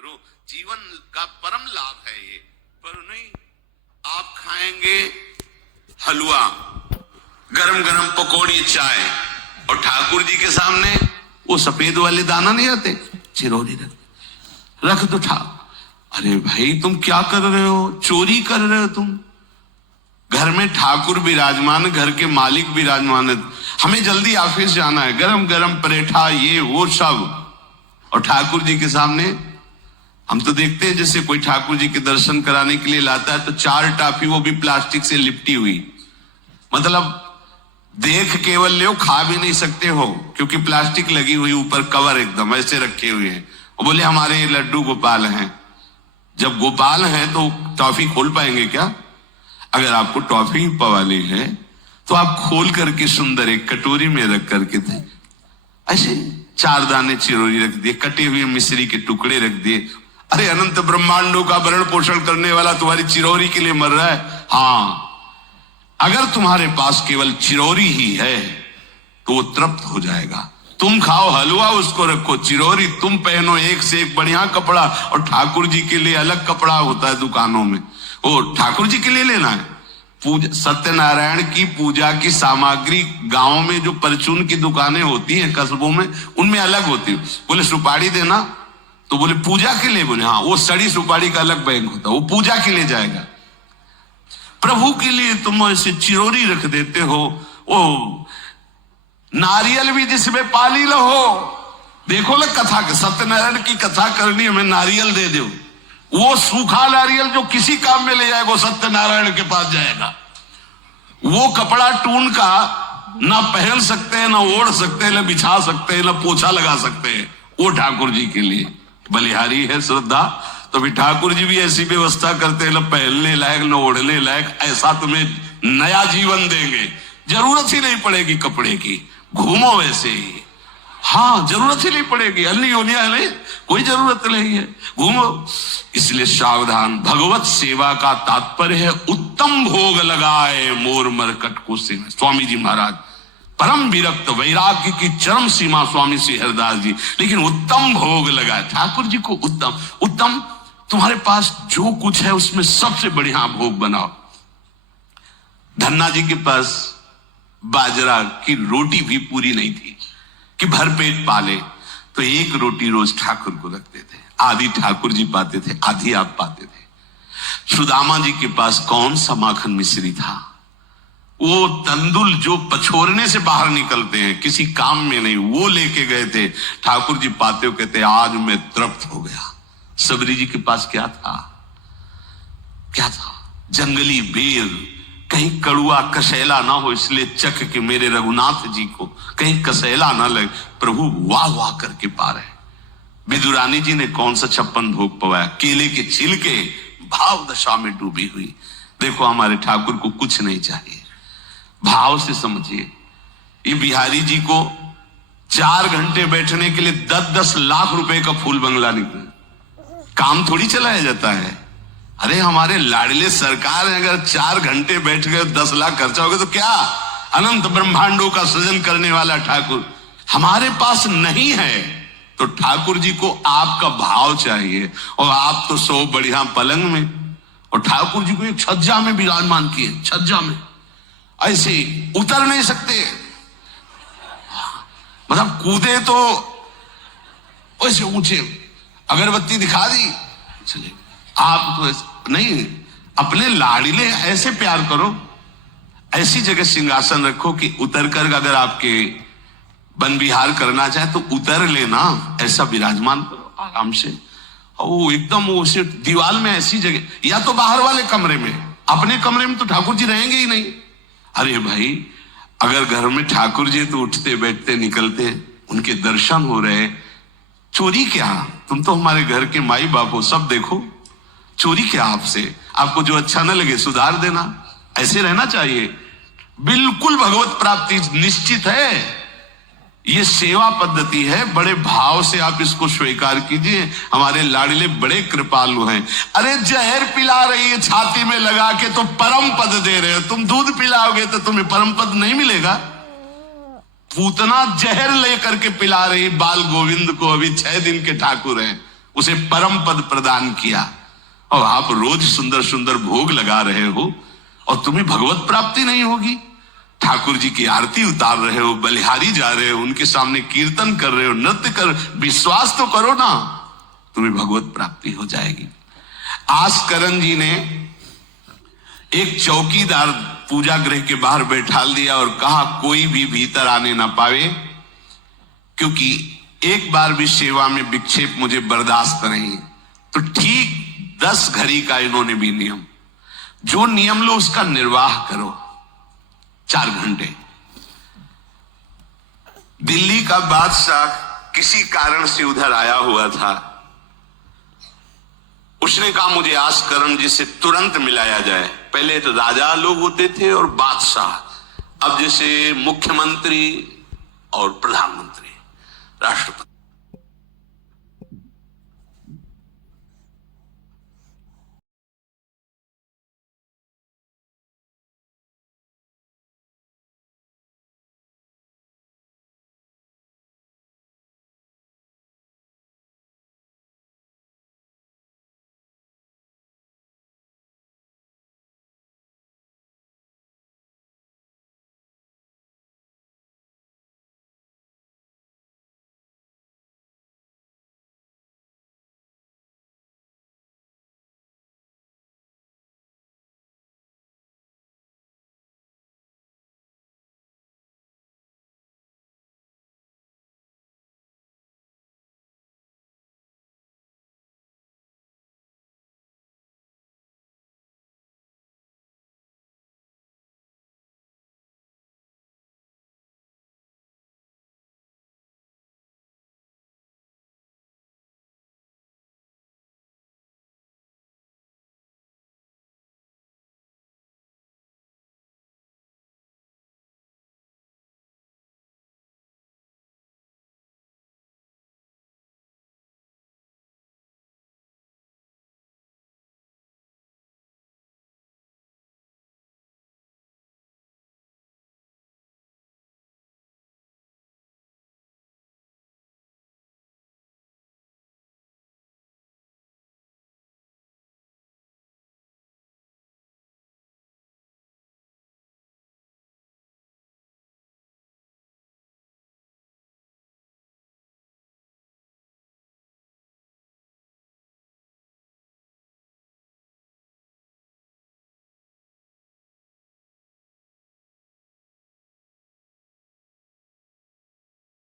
करो, जीवन का परम लाभ है ये। पर नहीं, आप खाएंगे हलवा, गरम गरम पकौड़ी, चाय, और ठाकुर जी के सामने वो सफेद वाले दाना नहीं आते, चिरौरी रख दो अरे भाई तुम क्या कर रहे हो, चोरी कर रहे हो तुम। घर में ठाकुर विराजमान, घर के मालिक विराजमान है, हमें जल्दी ऑफिस जाना है, गरम गरम परेठा ये वो सब, और ठाकुर जी के सामने हम तो देखते हैं जैसे कोई ठाकुर जी के दर्शन कराने के लिए लाता है तो 4 टॉफी, वो भी प्लास्टिक से लिपटी हुई, मतलब देख केवल ले, खा भी नहीं सकते हो क्योंकि प्लास्टिक लगी हुई, ऊपर कवर एकदम ऐसे रखे हुए हैं। और बोले हमारे लड्डू गोपाल हैं। जब गोपाल हैं तो टॉफी खोल पाएंगे क्या? अगर आपको टॉफी पवाली है तो आप खोल करके सुंदर एक कटोरी में रख करके थे, ऐसे 4 दाने चिरौरी रख दिए, कटे हुए मिश्री के टुकड़े रख दिए। अरे अनंत ब्रह्मांडों का भरण पोषण करने वाला तुम्हारी चिरौरी के लिए मर रहा है। हाँ, अगर तुम्हारे पास केवल चिरौरी ही है तो वो तृप्त हो जाएगा। तुम खाओ हलवा, उसको रखो, चिरौरी तुम पहनो, एक से एक बढ़िया कपड़ा, और ठाकुर जी के लिए अलग कपड़ा होता है दुकानों में, वो ठाकुर जी के लिए लेना है। पूजा, सत्यनारायण की पूजा की सामग्री गांव में जो परचून की दुकानें होती हैं कस्बों में, उनमें अलग होती है। बोले सुपारी देना, तो बोले पूजा के लिए, बोले हाँ, वो सड़ी सुपारी का अलग बैंक होता है, वो पूजा के लिए जाएगा। प्रभु के लिए तुम ऐसे चिरौरी रख देते हो। ओ नारियल भी जिसमें पाली लो, देखो ना कथा के, सत्यनारायण की कथा करनी, हमें नारियल दे दो, वो सूखा नारियल जो किसी काम में ले जाएगा, सत्यनारायण के पास जाएगा। वो कपड़ा टून का ना पहन सकते हैं, ना ओढ़ सकते हैं, ना बिछा सकते हैं, ना पोछा लगा सकते हैं, वो ठाकुर जी के लिए बलिहारी है श्रद्धा। तो भी ठाकुर जी भी ऐसी व्यवस्था करते हैं, ना पहनने लायक ना ओढ़ने लायक, ऐसा तुम्हें नया जीवन देंगे, जरूरत ही नहीं पड़ेगी कपड़े की, घूमो वैसे ही। हाँ, जरूरत ही नहीं पड़ेगी, अन्य योनिया नहीं, कोई जरूरत नहीं है, घूमो। इसलिए सावधान, भगवत सेवा का तात्पर्य है उत्तम भोग लगाए मोर मरकट को से। स्वामी जी महाराज परम विरक्त, वैराग्य की चरम सीमा स्वामी श्री हरिदास जी, लेकिन उत्तम भोग लगाए ठाकुर जी को। उत्तम उत्तम, तुम्हारे पास जो कुछ है उसमें सबसे बढ़िया भोग बनाओ। धन्ना जी के पास बाजरा की रोटी भी पूरी नहीं थी कि भरपेट पाले, तो 1 रोटी रोज ठाकुर को रखते थे। आधी ठाकुर जी पाते थे, आधी आप पाते थे। सुदामा जी के पास कौन सा माखन मिश्री था, वो तंदुल जो पछोरने से बाहर निकलते हैं, किसी काम में नहीं, वो लेके गए थे। ठाकुर जी पाते हो कहते आज मैं तृप्त हो गया। सबरी जी के पास क्या था, क्या था? जंगली बेर, कहीं कड़ुआ कसैला ना हो, इसलिए चख के मेरे रघुनाथ जी को कहीं कसैला ना लगे। प्रभु वाह वाह करके पा रहे। विदुरानी जी ने कौन सा 56 भोग पवाया, केले के छिलके, भाव दशा में डूबी हुई। देखो हमारे ठाकुर को कुछ नहीं चाहिए, भाव से समझिए। ये बिहारी जी को 4 घंटे बैठने के लिए 10-10 लाख रुपए का फूल बंगला निकला, काम थोड़ी चलाया जाता है। अरे हमारे लाडले सरकार है, अगर 4 घंटे बैठ गए 10 लाख खर्चा हो गया तो क्या? अनंत ब्रह्मांडों का सृजन करने वाला ठाकुर हमारे पास नहीं है, तो ठाकुर जी को आपका भाव चाहिए। और आप तो सो बढ़िया पलंग में, और ठाकुर जी को एक छज्जा में विराजमान किए, छज्जा में ऐसे उतर नहीं सकते, मतलब कूदे तो वैसे ऊंचे, अगरबत्ती दिखा दी चले। आप तो ऐसे नहीं, अपने लाडले ऐसे प्यार करो, ऐसी जगह सिंहासन रखो कि उतर कर अगर आपके वन विहार करना चाहे तो उतर लेना, ऐसा विराजमान करो आराम से। और वो एकदम वो दीवार में ऐसी जगह, या तो बाहर वाले कमरे में, अपने कमरे में तो ठाकुर जी रहेंगे ही नहीं। अरे भाई अगर घर में ठाकुर जी तो उठते बैठते निकलते, उनके दर्शन हो रहे, चोरी क्या? तुम तो हमारे घर के माई बाप हो, सब देखो, चोरी क्या आपसे? आपको जो अच्छा न लगे सुधार देना, ऐसे रहना चाहिए। बिल्कुल भगवत प्राप्ति निश्चित है, ये सेवा पद्धति है, बड़े भाव से आप इसको स्वीकार कीजिए। हमारे लाडले बड़े कृपालु हैं। अरे जहर पिला रही है छाती में लगा के तो परम पद दे रहे हो, तुम दूध पिलाओगे तो तुम्हें परम पद नहीं मिलेगा। पूतना जहर लेकर के पिला रही बाल गोविंद को, अभी 6 दिन के ठाकुर हैं, उसे परम पद प्रदान किया, और आप रोज सुंदर सुंदर भोग लगा रहे हो और तुम्हें भगवत प्राप्ति नहीं होगी। ठाकुर जी की आरती उतार रहे हो, बलिहारी जा रहे हो, उनके सामने कीर्तन कर रहे हो, नृत्य कर, विश्वास तो करो ना, तुम्हें भगवत प्राप्ति हो जाएगी। आस्करण जी ने एक चौकीदार पूजा गृह के बाहर बैठा दिया और कहा कोई भी भीतर आने ना पावे, क्योंकि एक बार भी सेवा में विक्षेप मुझे बर्दाश्त नहीं। तो ठीक 10 घड़ी का इन्होंने भी नियम, जो नियम लो उसका निर्वाह करो 4 घंटे। दिल्ली का बादशाह किसी कारण से उधर आया हुआ था, उसने कहा मुझे आस्करण जी से तुरंत मिलाया जाए। पहले तो राजा लोग होते थे और बादशाह, अब जैसे मुख्यमंत्री और प्रधानमंत्री, राष्ट्रपति।